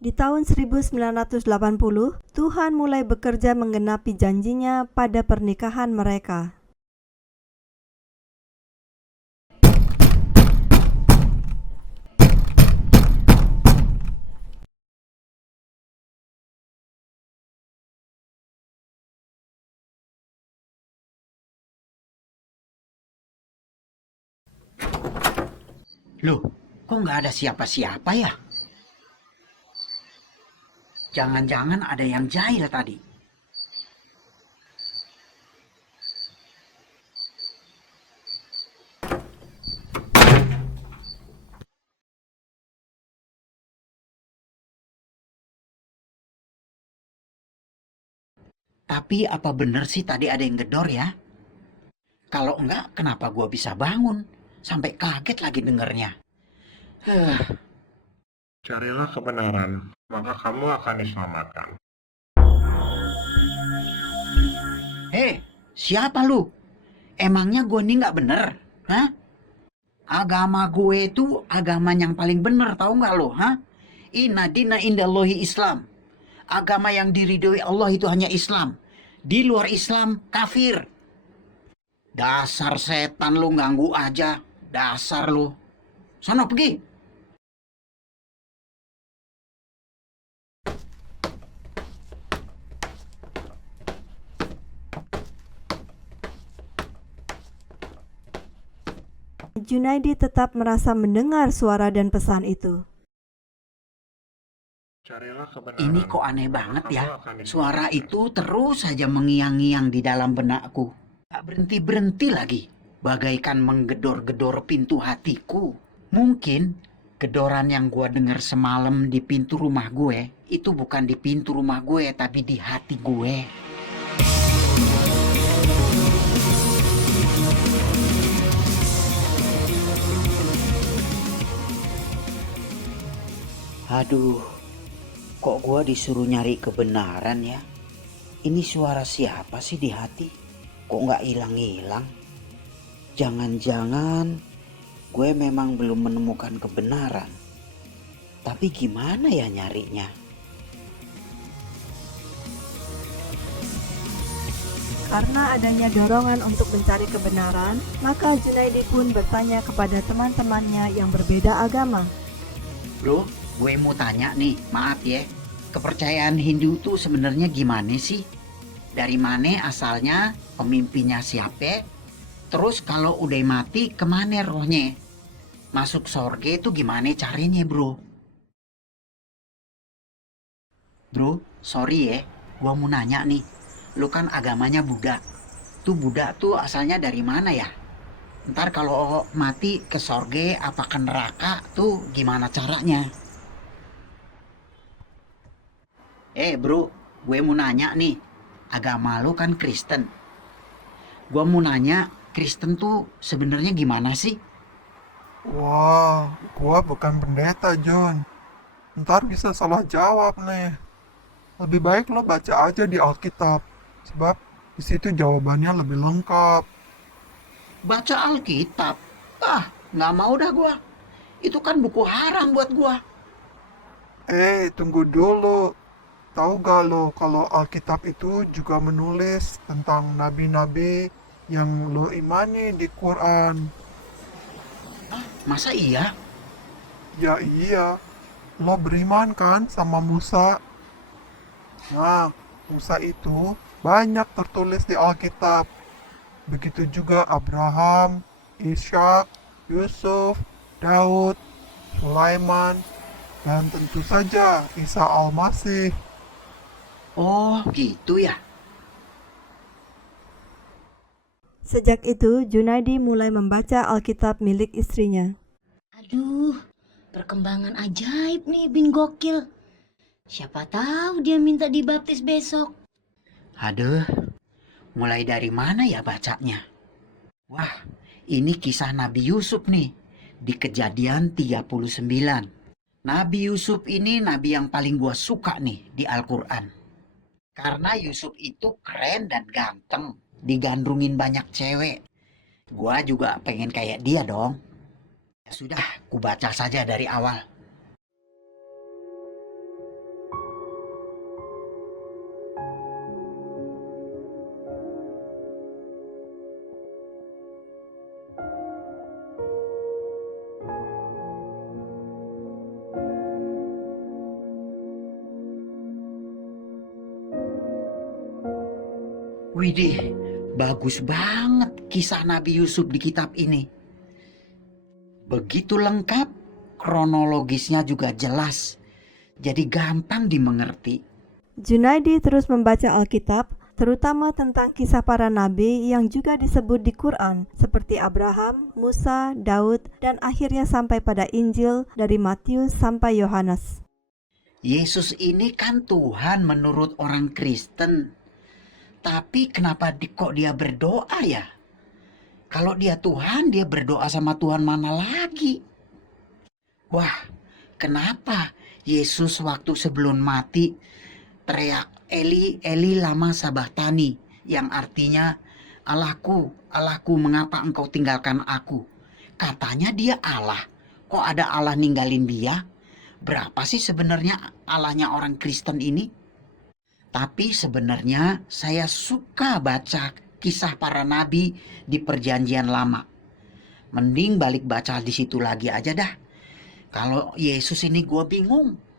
Di tahun 1980, Tuhan mulai bekerja menggenapi janjinya pada pernikahan mereka. Loh, kok nggak ada siapa-siapa ya? Jangan-jangan ada yang jahil tadi. Tapi apa bener sih tadi ada yang gedor ya? Kalau enggak, kenapa gua bisa bangun? Sampai kaget lagi dengernya. Huh, Carilah kebenaran, maka kamu akan diselamatkan. siapa lu? Emangnya gua nih nggak bener? Hah? Agama gue itu agama yang paling bener, tahu nggak lo? Hah? Inna dina indallahi Islam. Agama yang diridhoi Allah itu hanya Islam. Di luar Islam kafir. Dasar setan lu, ganggu aja. Dasar lu. Sono pergi. Junaidi tetap merasa mendengar suara dan pesan itu. Carilah kebenaran. Ini kok aneh maka banget kamu ya. akan Suara diselamatkan. itu terus saja mengiang-ngiang di dalam benakku. Tak berhenti-berhenti lagi. Bagaikan menggedor-gedor pintu hatiku. Mungkin gedoran yang gua dengar semalam di pintu rumah gue itu bukan di pintu rumah gue, tapi di hati gue. Aduh, kok gua disuruh nyari kebenaran ya? Ini suara siapa sih di hati? Kok nggak hilang-hilang? Jangan-jangan gue memang belum menemukan kebenaran. Tapi gimana ya nyarinya? Karena adanya dorongan untuk mencari kebenaran, maka Junaidi pun bertanya kepada teman-temannya yang berbeda agama. Bro, gue mau tanya nih, maaf ya. Kepercayaan Hindu tuh sebenarnya gimana sih? Dari mana asalnya? Pemimpinnya siapa? Terus kalau udah mati kemana rohnya? Masuk sorga itu gimana caranya bro? Bro, sorry ya. Gua mau nanya nih. Lu kan agamanya Buddha. Tuh Buddha tuh asalnya dari mana ya? Ntar kalau mati ke sorga apa ke neraka tuh gimana caranya? Bro, gue mau nanya nih. Agama lu kan Kristen. Gue mau nanya, Kristen tuh sebenarnya gimana sih? Wah, gua bukan pendeta, John. Ntar bisa salah jawab nih. Lebih baik lo baca aja di Alkitab, sebab di situ jawabannya lebih lengkap. Baca Alkitab? Nggak mau dah gue. Itu kan buku haram buat gue. Tunggu dulu. Tahu gak lo kalau Alkitab itu juga menulis tentang nabi-nabi yang lo imani di Quran? Masa iya? Ya iya, lo beriman kan sama Musa? Nah, Musa itu banyak tertulis di Alkitab. Begitu juga Abraham, Ishak, Yusuf, Daud, Sulaiman, dan tentu saja Isa Al-Masih. Oh, gitu ya. Sejak itu, Junaidi mulai membaca Alkitab milik istrinya. Aduh, perkembangan ajaib nih Bin Gokil. Siapa tahu dia minta dibaptis besok. Aduh, mulai dari mana ya bacanya? Wah, ini kisah Nabi Yusuf nih. Di Kejadian 39. Nabi Yusuf ini nabi yang paling gua suka nih di Al-Quran. Karena Yusuf itu keren dan ganteng. Digandrungin banyak cewek. Gua juga pengen kayak dia dong. Sudah, ku baca saja dari awal. Widih, bagus banget kisah Nabi Yusuf di kitab ini. Begitu lengkap, kronologisnya juga jelas. Jadi gampang dimengerti. Junaidi terus membaca Alkitab, terutama tentang kisah para nabi yang juga disebut di Quran, seperti Abraham, Musa, Daud, dan akhirnya sampai pada Injil dari Matius sampai Yohanes. Yesus ini kan Tuhan menurut orang Kristen. Tapi kenapa kok dia berdoa ya? Kalau dia Tuhan, dia berdoa sama Tuhan mana lagi? Wah, kenapa Yesus waktu sebelum mati teriak Eli, Eli lama sabachthani, yang artinya Allahku, Allahku mengapa engkau tinggalkan aku? Katanya dia Allah. Kok ada Allah ninggalin dia? Berapa sih sebenarnya Allahnya orang Kristen ini? Tapi sebenarnya saya suka baca kisah para nabi di Perjanjian Lama. Mending balik baca di situ lagi aja dah. Kalau Yesus ini gue bingung.